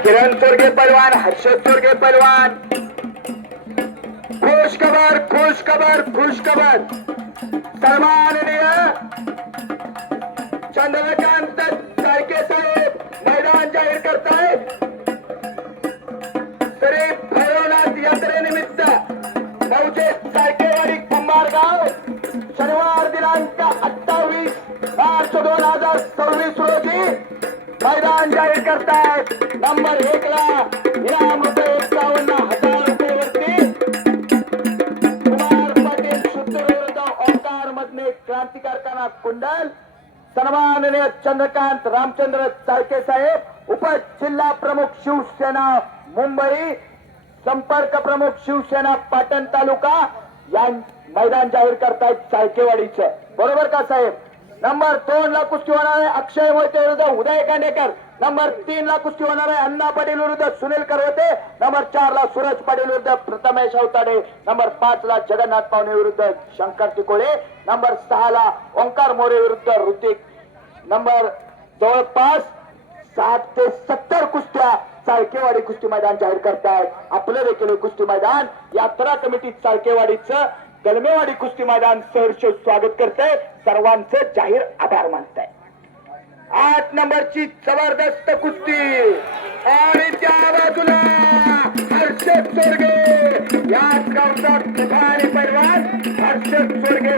किरण चोरगे पहलवान, हर्षद चोरगे पहलवान। खुश खबर, खुश खबर, खुश खबर। सन्माननीय चंद्रकांत चाळके साहेब मैदान जाहीर करतायत। श्री भैरवनाथ यात्रेनिमित्त गावचे चाळकेवाडी कुंभारगाव शनिवार दिनांक 28 मार्च 2026 रोजी मैदान जाहीर करतायत। नंबर 1 ला इनाम रुपये 51,000 रुपये वरती कुमार पाटील शुद्ध विरुद्ध ओंकार मधने क्रांती कारखाना कुंडल। सन्माननीय चंद्रकांत रामचंद्र चाळके साहेब उप जिल्हा प्रमुख शिवसेना मुंबई, संपर्क प्रमुख शिवसेना पाटण तालुका या मैदान जाहीर करतायत चाळकेवाडीचं, बरोबर का साहेब? नंबर 2 ला कुस्ती होणार आहे अक्षय मोहिते विरुद्ध उदय कांडेकर। नंबर 3 ला कुस्ती होणार आहे अण्णा पाटील विरुद्ध सुनील करवते। नंबर 4 ला सूरज पाटील विरुद्ध प्रथमेश अवताडे। नंबर 5 ला जगन्नाथ पावणे विरुद्ध शंकर तिकोळे। नंबर 6 ला ओंकार मोरे विरुद्ध ऋतिक। नंबर जवळपास 60 ते 70 कुस्त्या चाळकेवाडी कुस्ती मैदान जाहीर करतायत। आपलं देखील कुस्ती मैदान यात्रा कमिटी चाळकेवाडीचं गलमेवाडी कुस्ती मैदान सहर्ष स्वागत करतंय, सर्वांचं जाहीर आभार मानतंय। 8 नंबरची जबरदस्त कुस्ती आणि त्या बाजूला हर्षद चोरगे, याच गावचा तुफानी पैलवान हर्षद चोरगे